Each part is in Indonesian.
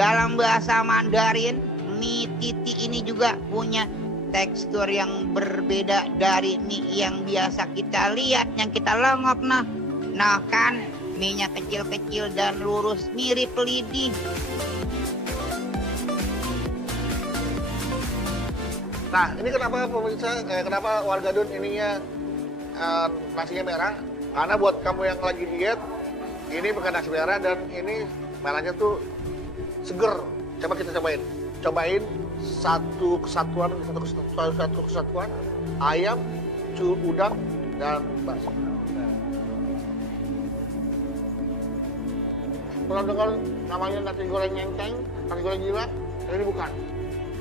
dalam bahasa Mandarin, mie titi ini juga punya tekstur yang berbeda dari mie yang biasa kita lihat, yang kita lengok. Nah kan, mie-nya kecil-kecil dan lurus mirip lidi. Nah, ini kenapa pemirsa, kenapa warga Dun ininya nasinya merah? Karena buat kamu yang lagi diet, ini bukan nasi merah dan ini merahnya tuh seger. Coba kita cobain satu kesatuan ayam, udang dan bakso. Pernah dengar namanya nasi goreng nyengkeng, nasi goreng jiwa? Ini bukan.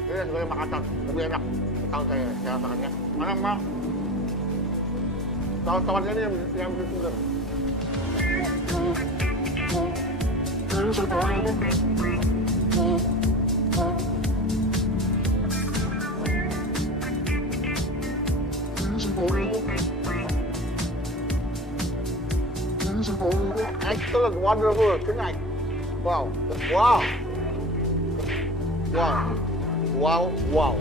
Ini nasi goreng Makassar, lebih enak. Tahu saya rasakannya. Mana mah? Tahu-tahuannya ini yang seger. Excellent, wonderful, tonight. Wow, wow, wow, wow, wow.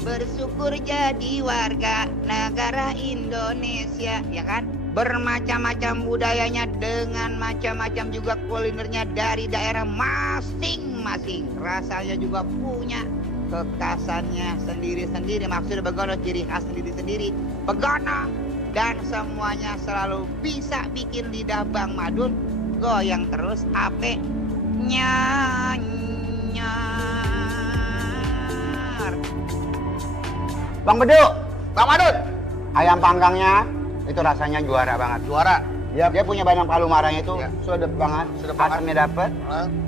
Bersyukur jadi warga negara Indonesia, ya kan? Bermacam-macam budayanya dengan macam-macam juga kulinernya dari daerah masing-masing. Rasanya juga punya kekhasannya sendiri-sendiri. Maksudnya begono ciri khas sendiri-sendiri. Begono. Dan semuanya selalu bisa bikin lidah Bang Madun goyang terus ape nyanyar. Bang Bedu, Bang Madun, ayam panggangnya itu rasanya juara banget. juara. Dia punya banyak palu marahnya itu Ya. sedap banget. Sedap banget. Asamnya dapet,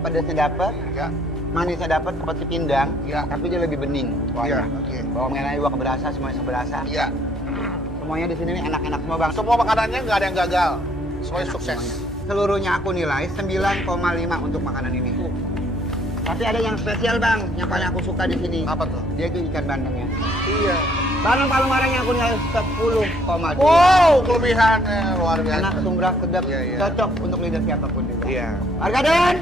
pedasnya dapet, Ya, manisnya dapet seperti pindang, Ya. tapi dia lebih bening. iya, kuahnya. oke. Bawang merahnya juga keberasa, semuanya seberasa. Iya. Semuanya di sini nih enak-enak semua bang. Semua makanannya nggak ada yang gagal. Semuanya sukses. Seluruhnya aku nilai 9,5 untuk makanan ini. Tapi ada yang spesial bang, yang paling aku suka di sini. Apa tuh? Dia itu ikan bandengnya. Iya. Bandeng palu marahnya aku nilai 10,2. Wow, kelebihannya luar biasa. Enak, sumbrah, sedap, Iya, iya. cocok untuk lidah siapapun juga. Iya. Warga Don,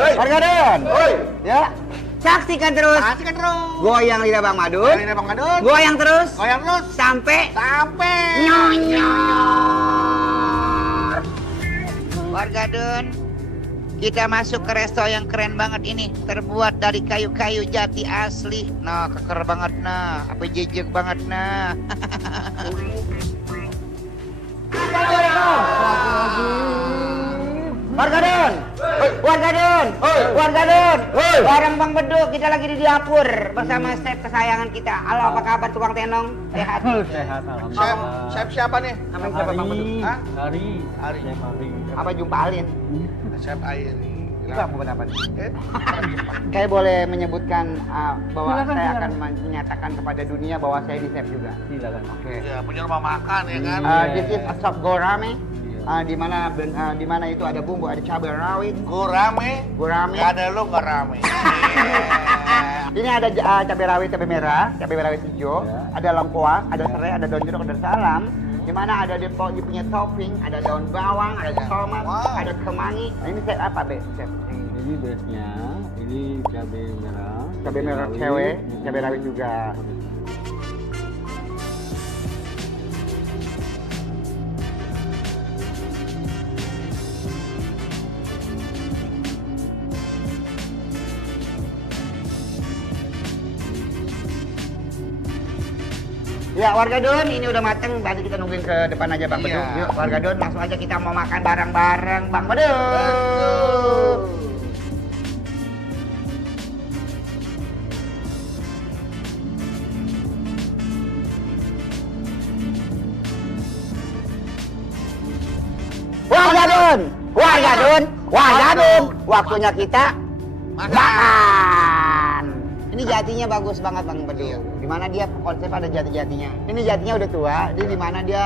Hei. warga Don, Hoi. ya saksikan terus Kasihkan terus. goyang lidah Bang Madun, Ini Bang Madun. goyang terus Goyang terus sampai sampai nyonyor. Warga Don, kita masuk ke resto yang keren banget ini. Terbuat dari kayu-kayu jati asli. Nah, keker banget nah. Apa jejek banget nah. Warga Don, warga Don, warga Don, bareng Bang Bedu kita lagi di dapur bersama chef kesayangan kita. Halo, apa kabar tukang tenong? Sehat? Sehat, Chef, alhamdulillah. chef siapa nih? Namanya siapa Bang Bedu? Hah? Hari. Hari. Chef Hari. Apa jumpa Alin? Chef Airi. Itu apa pendapat? Eh, Saya boleh menyebutkan bahwa Silakan, saya silakan. akan menyatakan kepada dunia bahwa saya di chef juga. Silakan. Oke. ya, punya rumah makan ya kan? This is a sop gorame. Di mana itu ada bumbu, ada cabai rawit, Gurame, gurame. gak ada lu gak rame. Ini ada cabai rawit merah, cabai rawit hijau, Ya. ada lengkuas, ada serai, ada daun jeruk, ada salam. Di mana ada dia punya topping, ada daun bawang, ada tomat, Wow. ada kemangi. Nah, ini chef apa, Be? Chef? Ini base-nya, ini cabai merah. Cabai merah rawit. cewek, cabai rawit juga. Ya warga Don, ini udah mateng, berarti kita nungguin ke depan aja Bang Bedu. Iya. Yuk warga Don, langsung aja kita mau makan bareng-bareng Bang Bedu. Warga Don, warga Don, warga Don, waktunya kita makan. Ini jatinya bagus banget Bang Bedu. Di mana dia konsep ada jati-jatinya. Ini jatinya udah tua, jadi di mana dia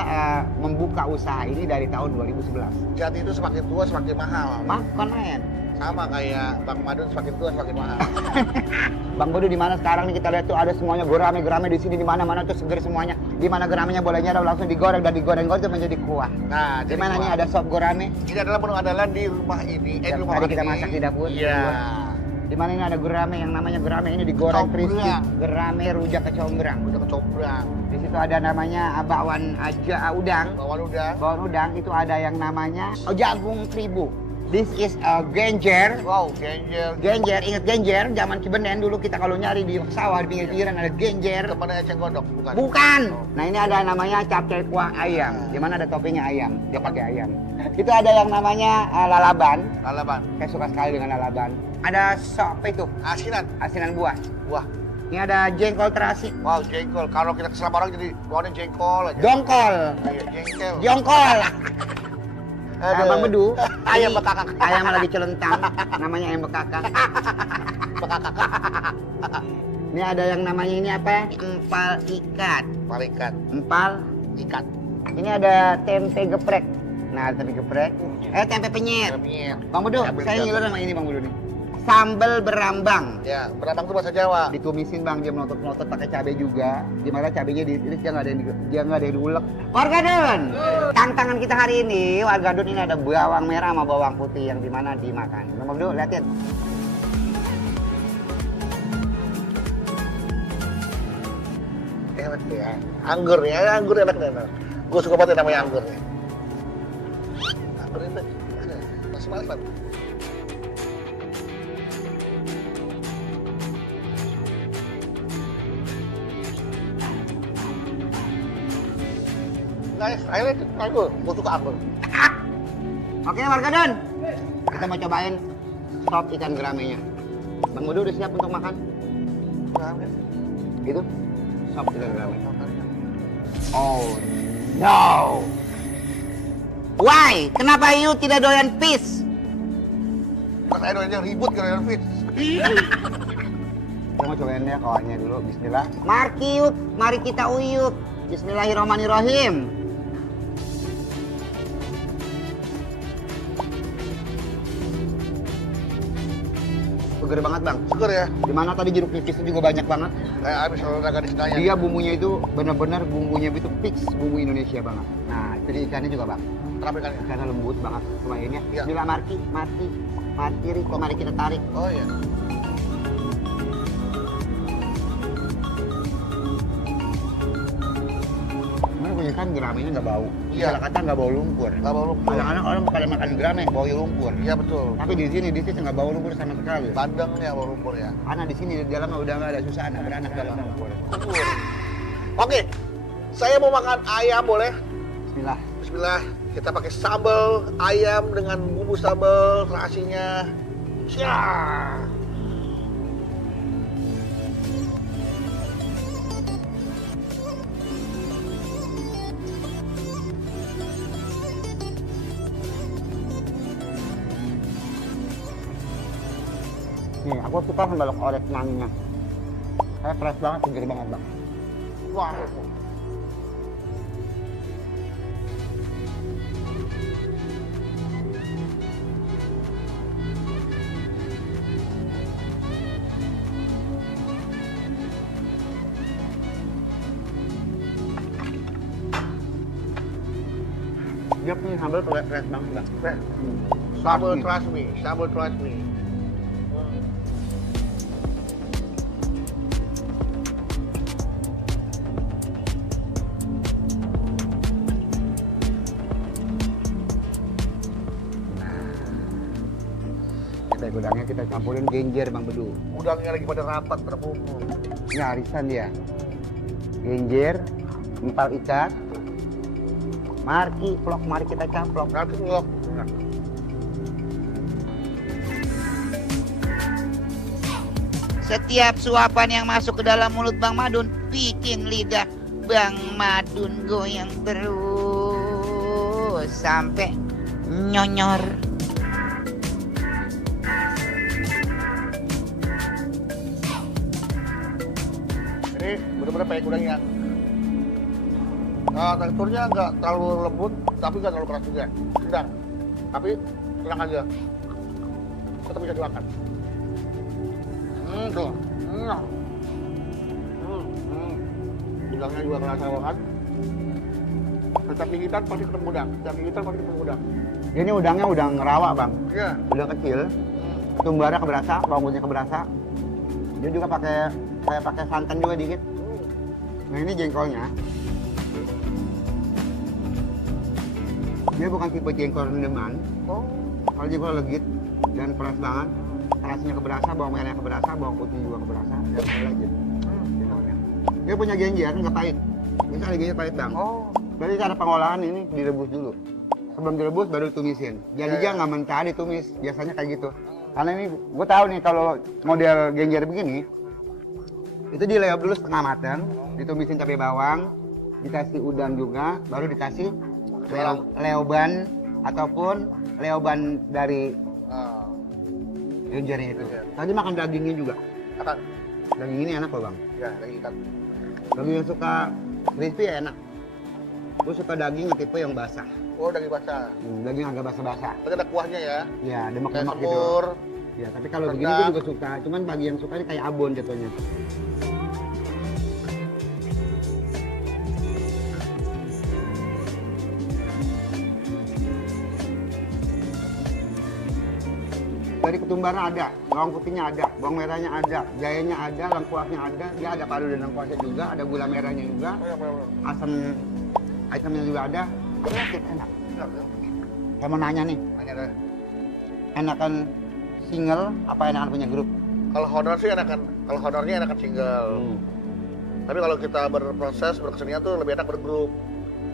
membuka usaha ini dari tahun 2011. Jati itu semakin tua semakin mahal. Makan men. Sama kayak Bang Madun semakin tua semakin mahal. Bang Bedu di mana sekarang nih kita lihat tuh ada semuanya gurame-gurame di sini di mana-mana tuh seger semuanya. Di mana geramenya bolehnya langsung digoreng dan digoreng-goreng itu menjadi kuah. Nah, Di jadi mana kuah. ini ada sop gorame? Ini adalah menu andalan di rumah ini. Di Yang rumah tadi makan kita ini. masak di dapur. Iya. Di mana ini ada gurame yang namanya gurame ini digoreng Kecombrang. crispy. Gurame rujak kecombrang. Udah kecombrang. Di situ ada namanya bakwan aja udang. Bawang udang. Bakwan udang itu ada yang namanya jagung terigu. This is a genjer. Wow, genjer. Genjer, ingat genjer? Zaman Cibenen dulu kita kalau nyari di sawah di pinggir-pinggiran ada genjer. Temannya eceng gondok, bukan? Bukan. Oh. Nah ini ada namanya capcay kuah ayam. Di mana ada toppingnya ayam. Dia pakai ayam. Itu ada yang namanya lalaban. Lalaban. Saya suka sekali dengan lalaban. Ada sop apa itu? Asinan. Asinan buah. Wah, Ini ada jengkol terasi. wow, jengkol. Kalau kita kesel sama orang jadi bawaannya jengkol aja. Dongkol. Iya, jengkel. Jongkol. Aduh. Bang Bedu. Ayam bekakak. Ayam lagi celentang. Namanya ayam bekakak. Ini ada yang namanya ini apa? Empal ikat. Parikat. Empal. Ikat. Ini ada tempe geprek. Nah, tempe geprek. Tempe penyet. Minyak. Bang Bedu, Ambil saya jatuh. ngiler sama ini Bang Bedu nih. Sambal berambang. Ya, berambang itu bahasa Jawa. Ditumisin Bang, dia melotot-melotot pakai cabai juga. Dimana cabainya diiris, dia nggak ada yang diulek. Warga Don, tantangan kita hari ini, Warga Don ini ada bawang merah sama bawang putih yang dimana dimakan. Bang Bedu, liatin. Enak ya. Anggur ya, anggur enak enak. Gue suka banget yang namanya anggur nih. Anggur itu masih males banget. Guys, I like anggur. Gue suka anggur. Oke Warga Don, kita mau cobain sop ikan geramenya. Bang Bedu udah siap untuk makan? Gitu? Sop ikan gerame. Oh no! Why? Kenapa you tidak doyan fish? Pas saya doanya ribut kalau yang fit. Kita mau cobain ya kawannya dulu, bismillah. Markiut, mari kita uyup. Bismillahirrahmanirrahim. Seger banget Bang. Seger ya. Dimana tadi jeruk nipisnya juga banyak banget. Kayak habis olahraga di Senayan. Dia bumbunya itu benar-benar bumbunya itu fix bumbu Indonesia banget. Nah, itu di ikannya juga Bang. Kenapa ikannya? Ikannya lembut banget semuanya. Iya. Bismillah mati Riko, mari kita tarik. Oh iya. Mana punya ikan geramenya nggak bau. Iya. Salah kata nggak bau lumpur. Nggak bau lumpur. Kadang-kadang orang pada makan gerame bau lumpur. Iya betul. Tapi di sini nggak bau lumpur sama sekali. Bandengnya bau lumpur ya. Karena di sini di dalamnya udah nggak ada susah anak beranak dalam lumpur. Lumpur. Oke, saya mau makan ayam boleh? Bismillah. Bismillah. Kita pakai sambal ayam dengan bumbu sambal terasinya. Syah. Nih, aku suka sambal orek manginya. Saya fresh banget, seger banget Bang. Wah. Dia punya sambal fresh banget Bang. Fresh. Hmm. Sambal Nih. trust me. Sambal trust me. Kita gudangnya kita campurin genjer Bang Bedu. Udangnya lagi pada rapat, pada kumpul. Ini arisan dia. Genjer, empal ikat, marki, vlog, mari kita caplok. Nanti ngelok. Setiap suapan yang masuk ke dalam mulut Bang Madun bikin lidah Bang Madun goyang terus sampai nyonyor. Ini benar-benar pakai udang yang teksturnya nggak terlalu lembut, tapi nggak terlalu keras juga. Sedang. Tapi tenang aja. Tetap bisa dimakan. Tuh. Udangnya juga kerasa banget. Setiap gigitan pasti ketemu udang. Setiap gigitan pasti ketemu udang. Ini udangnya udang rawa bang, Iya. udang kecil. Ketumbarnya keberasa, bawang putihnya keberasa. Dia juga pakai santan juga dikit. Nah ini jengkolnya. Dia bukan tipe jengkol rendeman. Oh. Kalau jengkol legit dan keras banget. Rasanya keberasa, bawang merahnya keberasa, bawang putih juga keberasa. Dan legit. Jengkolnya. Dia punya genjer, nggak pahit. Misalnya genjer pahit bang. Oh. Jadi cara pengolahan ini direbus dulu. Sebelum direbus baru ditumisin. Jadi dia nggak mentah ditumis. Biasanya kayak gitu. Karena ini gue tahu nih kalau model genjer begini, itu dileop dulu setengah matang, ditumisin cabai bawang, dikasih udang juga, baru dikasih leoban ataupun leoban dari Ah. genjernya itu. Iya. Tadi makan dagingnya juga. Akan. Daging ini enak kok bang. Ya, lagi ikan. Daging yang suka crispy ya enak. Gue suka daging yang tipe yang basah. Oh, daging basah. Daging agak basah-basah. Tapi ada kuahnya ya. Ya, Kayak demak-demak gitu. semur. Ya, tapi kalau begini Rendang. gue juga suka. Cuman bagi yang suka ini kayak abon jatuhnya. Dari ketumbarnya ada, bawang putihnya ada, bawang merahnya ada, jahenya ada, lengkuasnya ada, dia ada padu dan lengkuasnya juga, ada gula merahnya juga, Oh, ya, benar. asam itemnya juga ada. Relatif enak. Enak, ya. Saya mau nanya nih, Nanya deh. enakan single apa enakan punya grup? Kalau honor sih enakan, kalau honornya enakan single. Tapi kalau kita berproses, berkesenian tuh lebih enak bergrup.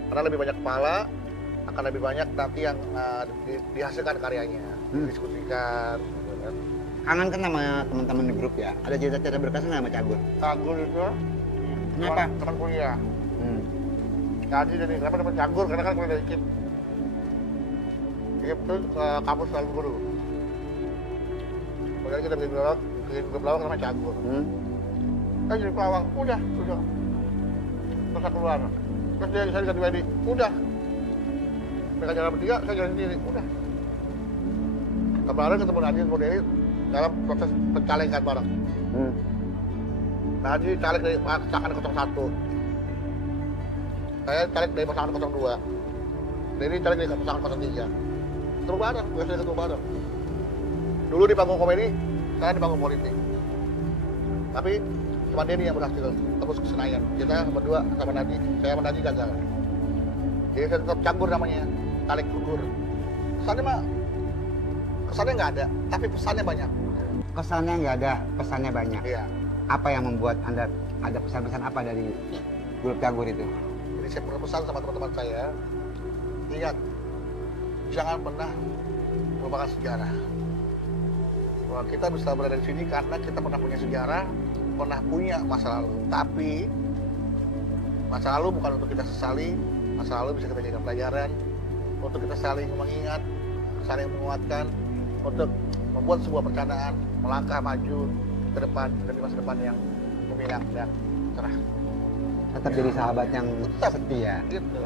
Karena lebih banyak kepala, akan lebih banyak nanti yang dihasilkan karyanya, didiskusikan. Gitu kan. Kangen kan sama teman-teman di grup ya? Ada cerita-cerita berkesan nggak sama Cagur? Cagur itu Kenapa? teman kuliah. Jadi kenapa dapat Cagur? Karena kan kuliah dari KIP. KIP itu kampus selalu guru. Kemudian kita bikin grup lawak sama Cagur. Kan jadi pelawak, udah. Terus aku keluar. Terus dia saya ganti Wedi, udah. Mereka jalan bertiga, saya jalan sendiri, udah. Kemarin ketemu Nadine sama Dewi dalam proses pencalekan bareng. Nadine caleg dari pasangan 01. Saya caleg dari pasangan 02. Dewi caleg dari pasangan 03. Ketemu bareng, biasanya ketemu bareng. Dulu di panggung komedi, sekarang di panggung politik. Tapi cuma Denny yang berhasil tembus ke Senayan. Kita berdua sama Nadi, saya sama Nadi gagal. Jadi saya tetap Cagur namanya, caleg gugur. Kesannya nggak ada, tapi pesannya banyak. Kesannya nggak ada, pesannya banyak. Iya. Apa yang membuat Anda ada pesan-pesan apa dari grup Cagur itu? Jadi saya berpesan sama teman-teman saya, ingat, jangan pernah melupakan sejarah. Bahwa kita bisa berada di sini karena kita pernah punya sejarah, pernah punya masa lalu. Tapi masa lalu bukan untuk kita sesali, masa lalu bisa kita jadikan pelajaran untuk kita saling mengingat, saling menguatkan, untuk membuat sebuah perencanaan, melangkah maju ke depan demi masa depan yang gemilang dan cerah. Tetap jadi sahabat yang Tetap. setia. Gitu.